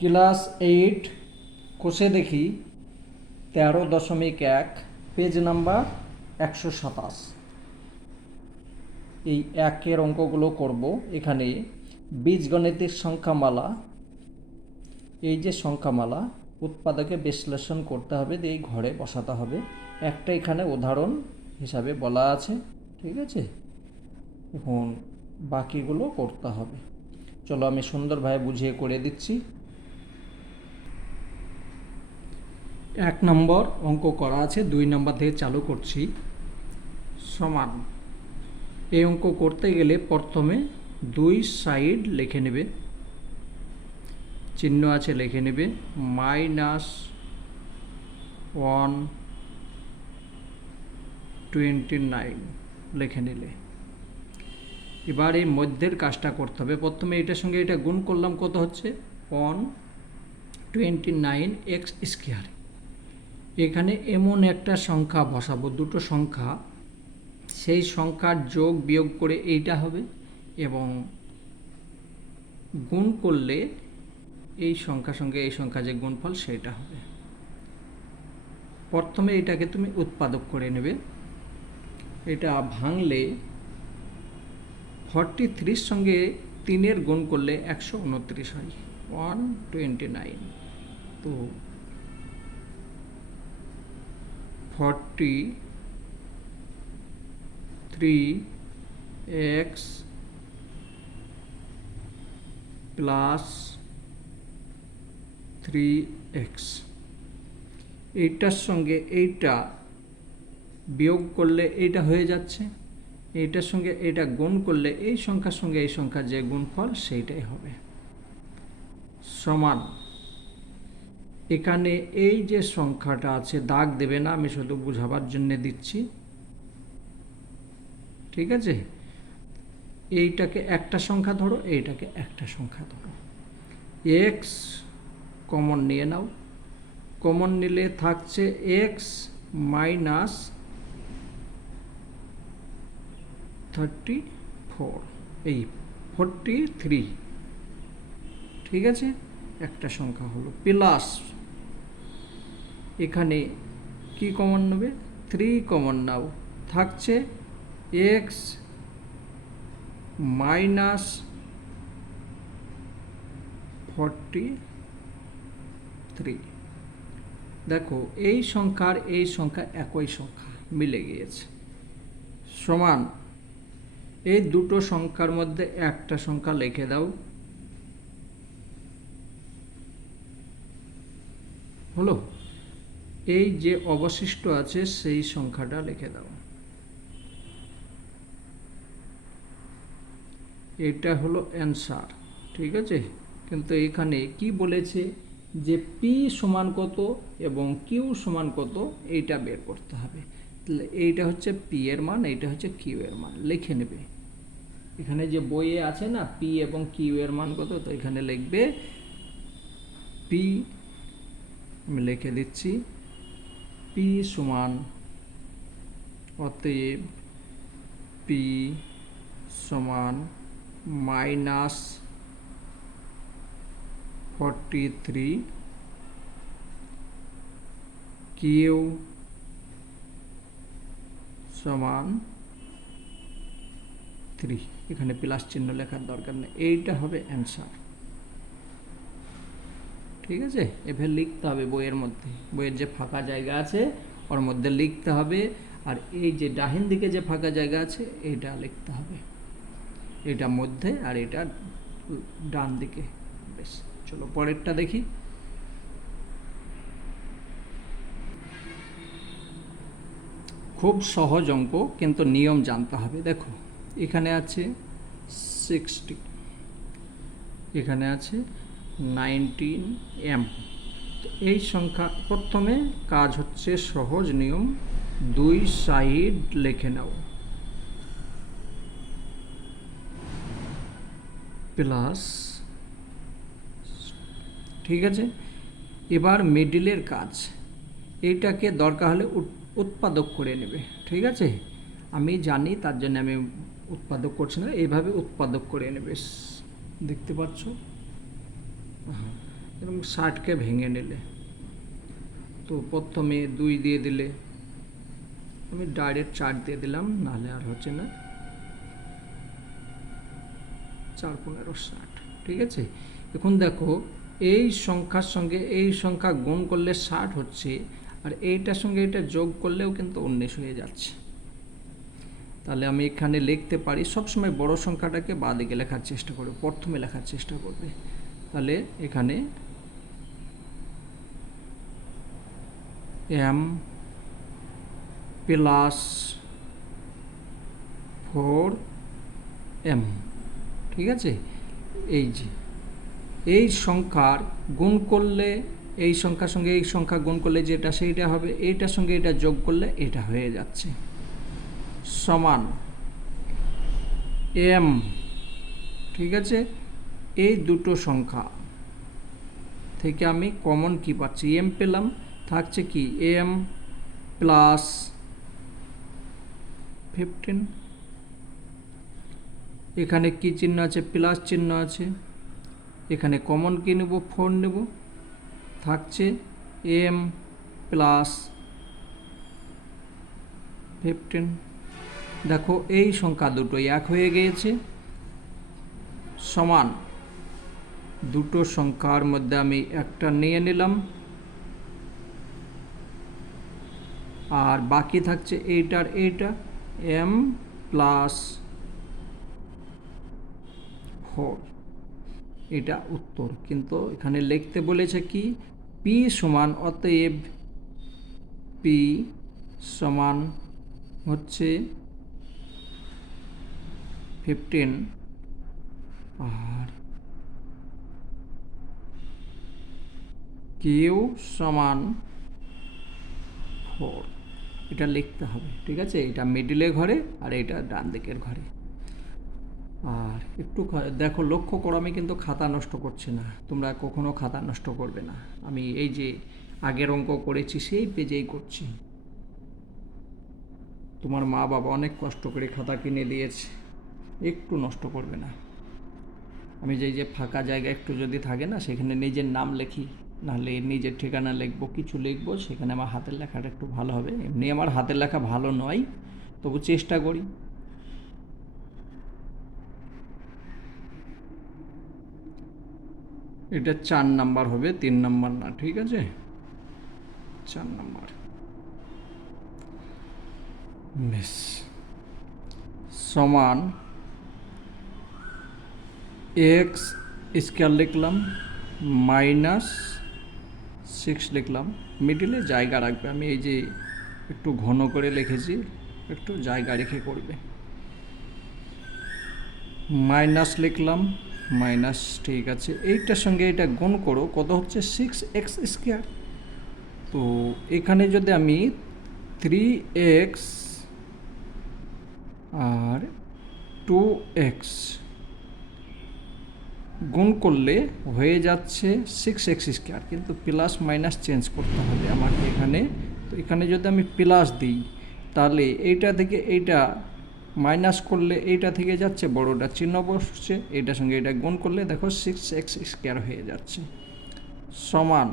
Class eight, কোষে দেখি তেরো দশমিক এক, পেজ নাম্বার একশো সাতাশ। এই একের অঙ্কগুলো করব। এখানে বীজগণিতের সংখ্যামালা, এই যে সংখ্যামালা, উৎপাদকে বিশ্লেষণ করতে হবে, দিয়ে ঘরে বসাতে হবে। একটা এখানে উদাহরণ হিসাবে বলা আছে, ঠিক আছে? এখন বাকিগুলো করতে হবে। চলো আমি সুন্দরভাবে বুঝিয়ে করে দিচ্ছি। এক নম্বর অঙ্ক করা আছে, দুই নম্বর থেকে চালু করছি। সমান। এই অঙ্ক করতে গেলে প্রথমে দুই সাইড লিখে নেবে। চিহ্ন আছে লিখে নেবে মাইনাস ওয়ান টোয়েন্টি নাইন লিখে নিলে। এবার এই মধ্যের কাজটা করতে হবে। প্রথমে এটার সঙ্গে এটা গুণ করলাম, কত হচ্ছে? One twenty nine X square এখানে এমন একটা সংখ্যা বসাবো, দুটো সংখ্যা। সেই সংখ্যার যোগ বিয়োগ করে এইটা হবে এবং গুণ করলে এই সংখ্যার সঙ্গে এই সংখ্যা যে গুণফল সেটা হবে। প্রথমে এটাকে তুমি উৎপাদক করে নেবে। এটা ভাঙলে ফর্টি থ্রির সঙ্গে তিনের গুণ করলে একশো উনত্রিশ হয়। ওয়ান টোয়েন্টি নাইন তো forty three X plus three X. এইটার সঙ্গে এইটা বিয়োগ করলে এইটা হয়ে যাচ্ছে, এইটার সঙ্গে এটা গুণ করলে এই সংখ্যার সঙ্গে এই সংখ্যার যে গুণফল সেইটাই হবে। সমান এখানে এই যে সংখ্যাটা আছে, দাগ দেবে না, আমি শুধু বুঝাবার জন্য দিচ্ছি। ঠিক আছে? এইটাকে একটা সংখ্যা ধরো, এইটাকে একটা সংখ্যা ধরো। এক্স কমন নিয়ে নাও। কমন নিলে থাকছে এক্স মাইনাস থার্টি ফোর এই ফোরটি থ্রি ঠিক আছে? একটা সংখ্যা হলো প্লাস এখানে কি কমন নেবে? থ্রি কমন নাও। থাকছে এক্স মাইনাস ফর্টি থ্রি দেখো, এই সংখ্যার এই সংখ্যা একই সংখ্যা, মিলে গিয়েছে। সমান, এই দুটো সংখ্যার মধ্যে একটা সংখ্যা লিখে দাও। হলো? এই যে অবশিষ্ট আছে, সেই সংখ্যাটা লিখে দাও। এটা হলো অ্যান্সার ঠিক আছে? কিন্তু এখানে কি বলেছে যে পি সমান কত এবং কিউ সমান কত, এইটা বের করতে হবে। তাহলে এইটা হচ্ছে পি এর মান, এইটা হচ্ছে কিউ এর মান, লিখে নেবে। এখানে যে বইয়ে আছে না পি এবং কিউ এর মান কত, তো এখানে লিখবে পি আমি লিখে দিচ্ছি। পি সমান অতএব পি সমান মাইনাস ফর্টি থ্রি কিউ সমান থ্রি এখানে প্লাস চিহ্ন লেখার দরকার নেই। এইটা হবে অ্যান্সার ঠিক আছে? এভাবে লিখতে হবে বইয়ের মধ্যে। বইয়ের যে ফাঁকা জায়গা আছে, ওর মধ্যে লিখতে হবে। আর এই যে ডাহিন দিকে যে ফাঁকা জায়গা আছে, এটা লিখতে হবে। এটা মধ্যে আর এটা ডান দিকে। বেশ, চলো পরেরটা দেখি। খুব সহজ অঙ্ক, কিন্তু নিয়ম জানতে হবে। দেখো, এখানে আছে সিক্সটি এখানে আছে নাইনটিন এম। এই সংখ্যা প্রথমে কাজ হচ্ছে সহজ নিয়ম দুই সাইড লিখে নাও। প্লাস, ঠিক আছে? এবার মিডিলের কাজ। এইটাকে দরকার হলে উৎ- উৎপাদক করে নেবে, ঠিক আছে? আমি জানি তার জন্য আমি উৎপাদক করছি না, এইভাবে উৎপাদক করে নেবে। দেখতে পাচ্ছ? এরকম ষাটকে ভেঙে নিলে। তো প্রথমে দুই দিয়ে দিলে। আমি ডাইরেক্ট চার দিয়ে দিলাম, নাহলে আর হচ্ছে না। চার পনেরো ষাট, ঠিক আছে? এখন দেখো, এই সংখ্যার সঙ্গে, এই সংখ্যা গুণ করলে ষাট হচ্ছে, আর এইটার সঙ্গে এটা যোগ করলেও কিন্তু উনিশ হয়ে যাচ্ছে। তাহলে আমি এখানে লিখতে পারি, সবসময় বড় সংখ্যাটাকে বা দিকে লেখার চেষ্টা করবে প্রথমে লেখার চেষ্টা করবে। তাহলে এখানে এম প্লাস ফোর এম ঠিক আছে? এই যে, এই সংখ্যার গুণ করলে, এই সংখ্যার সঙ্গে এই সংখ্যা গুণ করলে যেটা সেইটা হবে, এইটার সঙ্গে এটা যোগ করলে এটা হয়ে যাচ্ছে। সমান এম ঠিক আছে? এই দুটো সংখ্যা থেকে আমি কমন কি পাচ্ছি? এম পেলাম, থাকছে কি এম প্লাস ফিফটিন এখানে কি চিহ্ন আছে? প্লাস চিহ্ন আছে। এখানে কমন কি নেব? ফোর নেব। থাকছে এম প্লাস ফিফটিন দেখো এই সংখ্যা দুটো এক হয়ে গিয়েছে। সমান। দুটো সংখ্যার মধ্যে আমি একটা নিয়ে নিলাম। আর বাকি থাকছে এইটার এইটা এম প্লাস ফোর। এটা উত্তর। কিন্তু এখানে লিখতে বলেছে কি? পি সমান, অতএব পি সমান হচ্ছে ফিফটিন আর কিউ সমান ফোর এটা লিখতে হবে, ঠিক আছে? এটা মিডিলে ঘরে আর এটা ডান দিকের ঘরে। আর একটু দেখো, লক্ষ্য করো, আমি কিন্তু খাতা নষ্ট করছি না। তোমরা কখনো খাতা নষ্ট করবে না। আমি এই যে আগের অঙ্ক করেছি, সেই পেজেই করছি। তোমার মা বাবা অনেক কষ্ট করে খাতা কিনে দিয়েছে। একটু নষ্ট করবে না। আমি যে যে ফাঁকা জায়গা একটু যদি থাকে না, সেখানে নিজের নাম লিখি। নাহলে নিজের ঠিকানা লিখব, কিছু লিখব, সেখানে আমার হাতের লেখাটা একটু ভালো হবে। এমনি আমার হাতের লেখা ভালো নয়, তবু চেষ্টা করি। এটা চার নাম্বার হবে, তিন নাম্বার না, ঠিক আছে? চার নাম্বার। বেশ। সমান এক্স স্কোয়ার লিখলাম, মাইনাস সিক্স লিখলাম। মিডিলে জায়গা রাখবে। আমি এই যে একটু ঘন করে লিখেছি, একটু জায়গা রেখে করবে। মাইনাস লিখলাম মাইনাস ঠিক আছে। এইটার সঙ্গে এটা গুণ করো, কত হচ্ছে? সিক্স এক্স স্কোয়ার তো এখানে যদি আমি থ্রি এক্স আর টু এক্স গুণ করলে হয়ে যাচ্ছে সিক্স এক্স স্কোয়ার কিন্তু প্লাস মাইনাস চেঞ্জ করতে হবে আমাকে এখানে। তো এখানে যদি আমি প্লাস দিই, তাহলে এইটা থেকে এইটা মাইনাস করলে এইটা থেকে যাচ্ছে, বড়টা চিহ্ন বসছে, এইটার সঙ্গে এটা গুণ করলে দেখো সিক্স এক্স স্কোয়ার হয়ে যাচ্ছে। সমান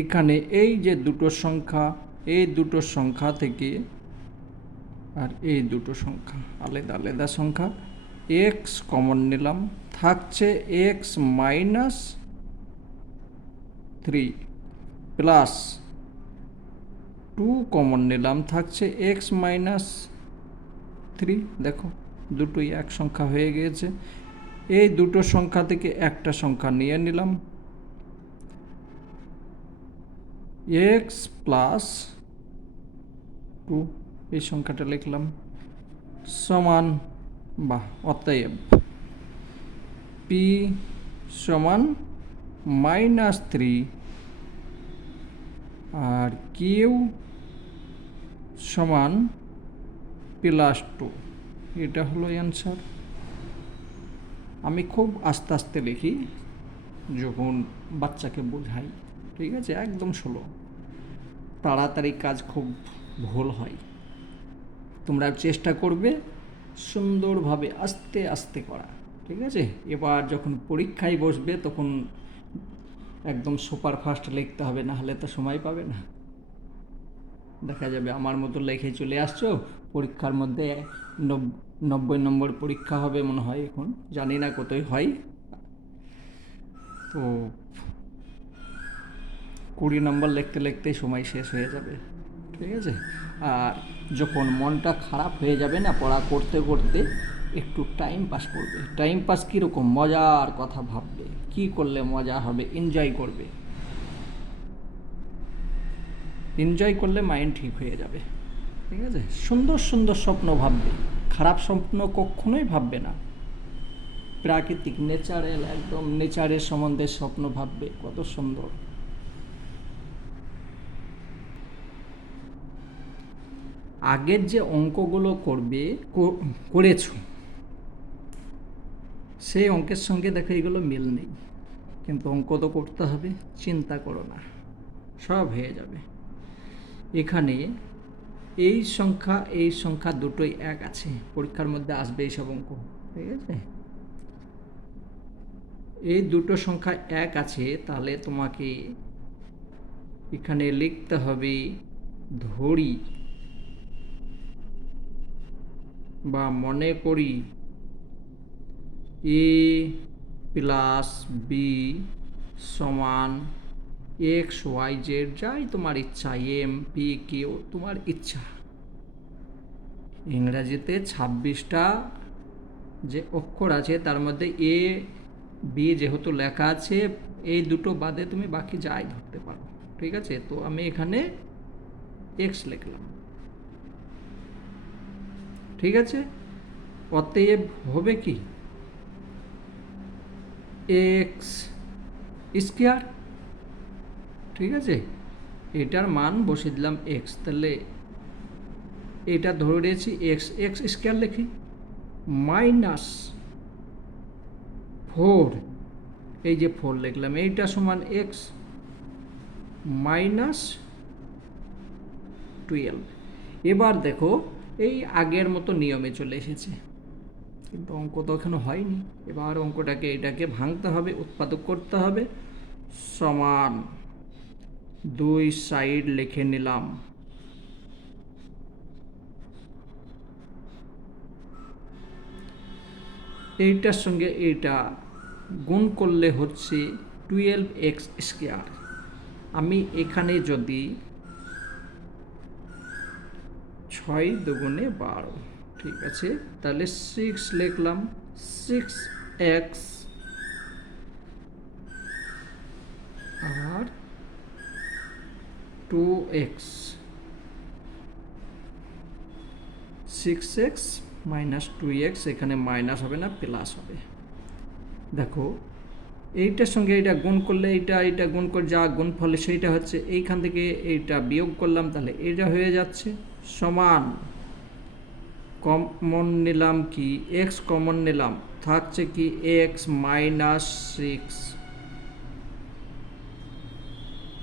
এখানে এই যে দুটো সংখ্যা, এই দুটো সংখ্যা থেকে আর এই দুটো সংখ্যা, আলাদা আলাদা সংখ্যা এক্স কমন নিলাম, থাকছে X minus three plus two common নিলাম, থাকছে এক্স মাইনাস থ্রি দেখো, দুটোই এক সংখ্যা হয়ে গিয়েছে। এই দুটো সংখ্যা থেকে একটা সংখ্যা নিয়ে নিলাম। এক্স প্লাস টু এই সংখ্যাটা লিখলাম। সমান বা অতএব পি সমান মাইনাস থ্রি আর কিউ সমান প্লাস টু এটা হলো অ্যান্সার আমি খুব আস্তে আস্তে লিখি, যখন বাচ্চাকে বোঝাই, ঠিক আছে? একদম স্লো তাড়াতাড়ি কাজ খুব ভুল হয়। তোমরা চেষ্টা করবে সুন্দরভাবে আস্তে আস্তে করা। ঠিক আছে? এবার যখন পরীক্ষায় বসবে, তখন একদম সুপার ফাস্ট লিখতে হবে না হলে তো সময় পাবে না। দেখা যাবে আমার মতো লেখে চলে আসছো, পরীক্ষার মধ্যে নব- নব্বই নম্বর পরীক্ষা হবে মনে হয় এখন। জানি না কতই হয়। তো কুড়ি নম্বর লিখতে লিখতেই সময় শেষ হয়ে যাবে। ঠিক আছে? আর যখন মনটা খারাপ হয়ে যাবে না পড়া করতে করতে, একটু টাইম পাস করবে। টাইম পাস কীরকম? মজার কথা ভাববে। কি করলে মজা হবে? এনজয় করবে। এনজয় করলে মাইন্ড ঠিক হয়ে যাবে। ঠিক আছে? সুন্দর সুন্দর স্বপ্ন ভাববে। খারাপ স্বপ্ন কখনোই ভাববে না। প্রাকৃতিক নেচারেল একদম নেচারের সম্বন্ধে স্বপ্ন ভাববে। কত সুন্দর। আগের যে অঙ্কগুলো করবে করেছ, সেই অঙ্কের সঙ্গে দেখো এগুলো মিল নেই। কিন্তু অঙ্ক তো করতে হবে, চিন্তা করো না, সব হয়ে যাবে। এখানে এই সংখ্যা এই সংখ্যা দুটোই এক আছে, পরীক্ষার মধ্যে আসবে এইসব অঙ্ক, ঠিক আছে? এই দুটো সংখ্যা এক আছে, তাহলে তোমাকে এখানে লিখতে হবে ধরি। বা মনে করি এ প্লাস বি সমান এক্স ওয়াই জেড, যাই তোমার ইচ্ছা, এম, পি কিউ তোমার ইচ্ছা। ইংরাজিতে ছাব্বিশটা যে অক্ষর আছে, তার মধ্যে এ, বি যেহেতু লেখা আছে, এই দুটো বাদে তুমি বাকি যাই ধরতে পারো। ঠিক আছে? তো আমি এখানে এক্স লিখলাম। ঠিক আছে? অতএব হবে কি? এক্স স্কোয়ার ঠিক আছে? এটার মান বসিয়ে দিলাম এক্স তাহলে এটা ধরে নিয়েছি এক্স এক্স স্কোয়ার লিখি। মাইনাস ফোর এই যে ফোর লিখলাম, এইটা সমান এক্স মাইনাস টুয়েলভ এবার দেখো এই আগের মতো নিয়মে চলে এসেছে। কিন্তু অঙ্ক তো এখনও হয়নি। এবার অঙ্কটাকে, এটাকে ভাঙতে হবে, উৎপাদক করতে হবে। সমান দুই সাইড লিখে নিলাম। এইটার সঙ্গে এইটা গুণ করলে হচ্ছে টুয়েলভ এক্স স্কোয়ার আমি এখানে যদি ছয় দুগুণে বারো। ঠিক আছে? তাহলে সিক্স লিখলাম। সিক্স এক্স আর two X six X minus two X এখানে মাইনাস হবে না প্লাস হবে। দেখো, এইটার সঙ্গে এটা গুণ করলে এইটা এইটা গুণ করে, যা গুণ ফলে সেইটা হচ্ছে, এইখান থেকে এইটা বিয়োগ করলাম, তাহলে এটা হয়ে যাচ্ছে। সমান কমন নিলাম কি? এক্স কমন নিলাম। থাকছে কি X minus six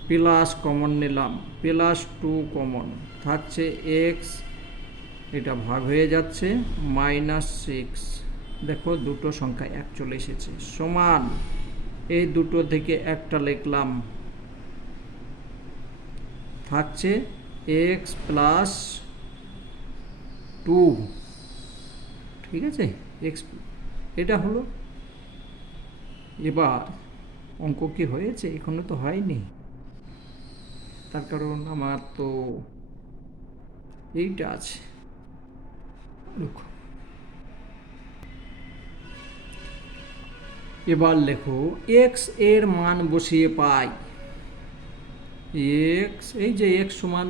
plus common নিলাম। প্লাস টু কমন থাকছে এক্স এটা ভাগ হয়ে যাচ্ছে মাইনাস সিক্স দেখো দুটো সংখ্যা এক চলে এসেছে। সমান, এই দুটো থেকে একটা লিখলাম। থাকছে এক্স প্লাস টু ঠিক আছে? এক্স এটা হলো এবার অঙ্ক কি হয়েছে? এখনও তো হয়নি। তার কারণ আমার তো এইটা আছে। দেখো এবার লেখো এক্সের মান বসিয়ে পাই। এক্স এই যে এক্স সমান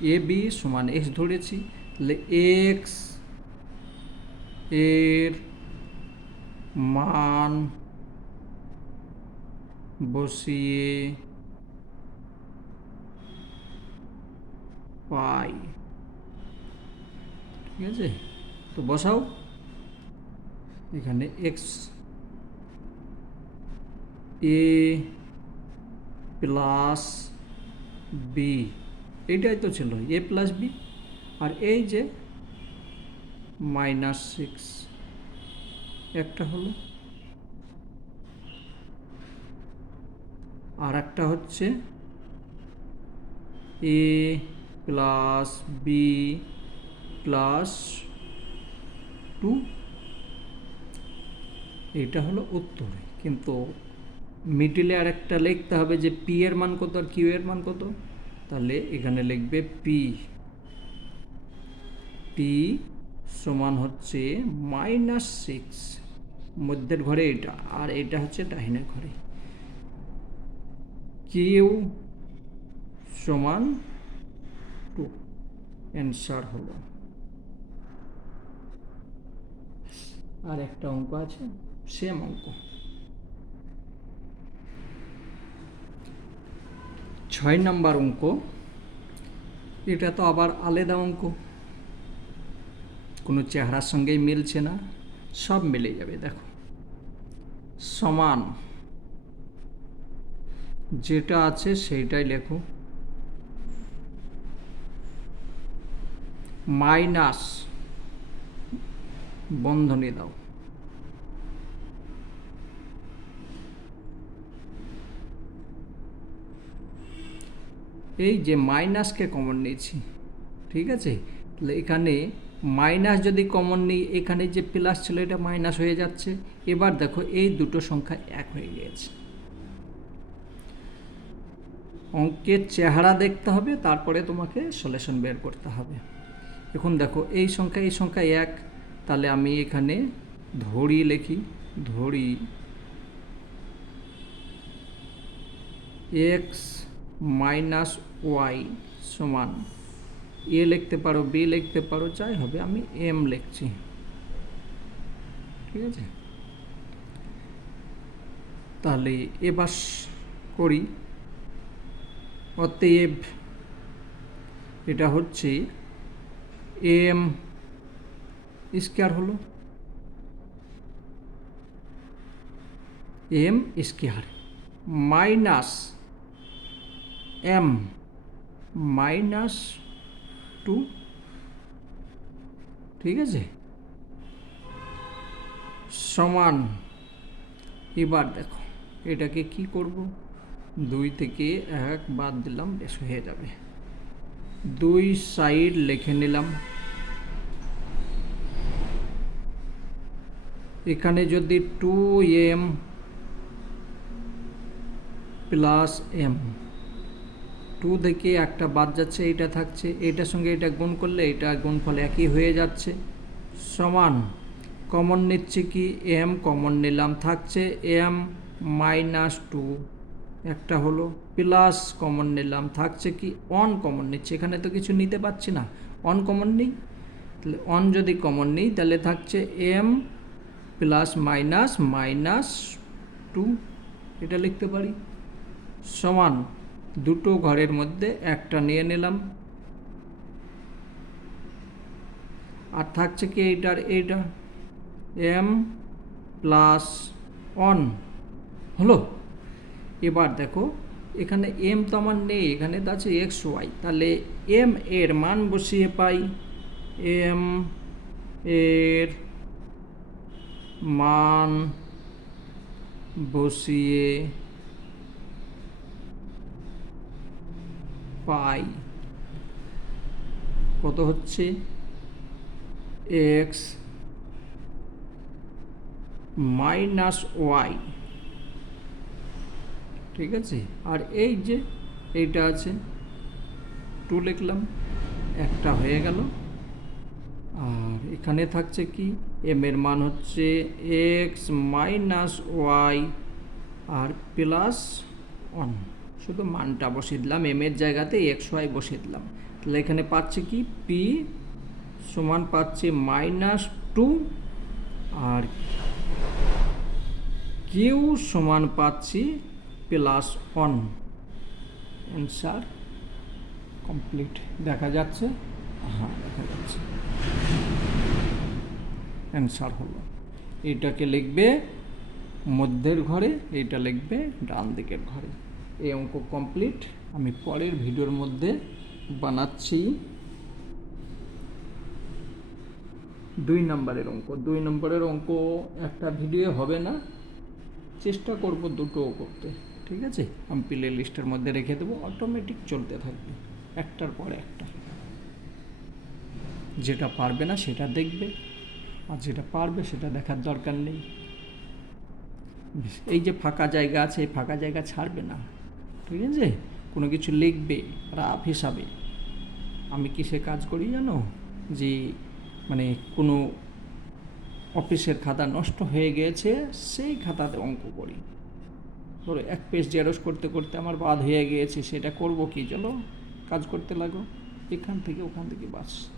এ বি সমান এক্স ধরেছি, তাহলে এক্সের মান বসিয়ে পাই। ঠিক আছে? তো বসাও। এখানে এক্স এ প্লাস বি এইটাই তো ছিল এ প্লাস বি আর এই যে মাইনাস সিক্স একটা হলো আর একটা হচ্ছে A plus B plus two এটা হলো উত্তর। কিন্তু মিডিলে আর একটা লিখতে হবে যে পি এর মান কত আর কিউ এর মান কত? তাহলে এখানে লিখবে পি পি সমান হচ্ছে মাইনাস সিক্স মধ্যের ঘরে এটা, আর এটা হচ্ছে ডাহিনের ঘরে। কিউ সমান টু অ্যান্সার হলো। আর একটা অঙ্ক আছে সেম অঙ্ক। ছয় নাম্বার অঙ্ক। এটা তো আবার আলাদা অঙ্ক। কোনো চেহারার সঙ্গেই মিলছে না, সব মিলে যাবে, দেখো। সমান যেটা আছে সেইটাই লেখো। মাইনাস বন্ধনী দাও। এই যে মাইনাসকে কমন নিয়েছি, ঠিক আছে? তাহলে এখানে মাইনাস যদি কমন নিই, এখানে যে প্লাস ছিল এটা মাইনাস হয়ে যাচ্ছে। এবার দেখো এই দুটো সংখ্যা এক হয়ে গিয়েছে। অঙ্কের চেহারা দেখতে হবে, তারপরে তোমাকে সলিউশন বের করতে হবে। এখন দেখো এই সংখ্যা এই সংখ্যা এক, তাহলে আমি এখানে ধরি লিখি, ধরি এক্স মাইনাস ওয়াই সমান এ লিখতে পারো বি লিখতে পারো, যাই হবে, আমি এম লিখছি। ঠিক আছে? তাহলে এবার করি। অতএব এটা হচ্ছে এম স্কোয়ার হলো। M square minus M minus two ঠিক আছে? সমান, এবার দেখো, এটাকে কি করব? দুই থেকে এক বাদ দিলাম, বেশ, হয়ে যাবে। দুই সাইড লিখে নিলাম। এখানে যদি two M plus M two থেকে একটা বাদ যাচ্ছে, এটা থাকছে, এটার সঙ্গে এটা গুণ করলে এটা গুণফল একই হয়ে যাচ্ছে। সমান কমন নিচ্ছে কি? এম কমন নিলাম, থাকছে এম মাইনাস টু একটা হলো প্লাস কমন নিলাম, থাকছে কি? অন কমন নিচ্ছে, এখানে তো কিছু নিতে পারছি না। অন কমন নেই? তাহলে অন যদি কমন নেই, তাহলে থাকছে M plus minus minus two এটা লিখতে পারি? সমান দুটো ঘরের মধ্যে একটা নিয়ে নিলাম। আর থাকছে কি এইটার, এইটা এম প্লাস অন হলো? এবার দেখো, এখানে এম তো আমার নেই, এখানে আছে এক্স ওয়াই তাহলে এম এর মান বসিয়ে পাই। এম এর মান বসিয়ে পাই। কত হচ্ছে? X minus Y. ঠিক আছে? আর এই যে এইটা আছে, টু লিখলাম, একটা হয়ে গেল। আর এখানে থাকছে কি? এম এর মান হচ্ছে এক্স মাইনাস ওয়াই আর প্লাস ওয়ান। শুধু মানটা বসিয়ে দিলাম এম এর জায়গাতে এক্স ওয়াই বসিয়ে দিলাম তাহলে এখানে পাচ্ছি কি? পি সমান পাচ্ছি মাইনাস টু আর কিউ সমান পাচ্ছি প্লাস ওয়ান অ্যান্সার কমপ্লিট দেখা যাচ্ছে? হ্যাঁ দেখা যাচ্ছে। অ্যান্সার হলো। এটাকে লিখবে মধ্যের ঘরে এটা লিখবে ডান দিকের ঘরে। এই অঙ্ক কমপ্লিট আমি পরের ভিডিওর মধ্যে বানাচ্ছি দুই নম্বরের অঙ্ক। দুই নম্বরের অঙ্ক একটা ভিডিও হবে না। চেষ্টা করব দুটোও করতে। ঠিক আছে? আমি প্লে লিস্টের মধ্যে রেখে দেবো। অটোমেটিক চলতে থাকবে। একটার পর একটা। যেটা পারবে না সেটা দেখবে। আর যেটা পারবে সেটা দেখার দরকার নেই। এই যে ফাঁকা জায়গা আছে, এই ফাঁকা জায়গা ছাড়বে না। ঠিক আছে কোনো কিছু লিখবে, রাফ হিসাবে। আমি কিসে কাজ করি জানো? যে মানে কোনো অফিসের খাতা নষ্ট হয়ে গিয়েছে সেই খাতাতে অঙ্ক করি। ধরো এক পেজ জেরক্স করতে করতে আমার বাদ হয়ে গিয়েছে সেটা করব কি? চলো, কাজ করতে লাগো। এখান থেকে ওখান থেকে বাস।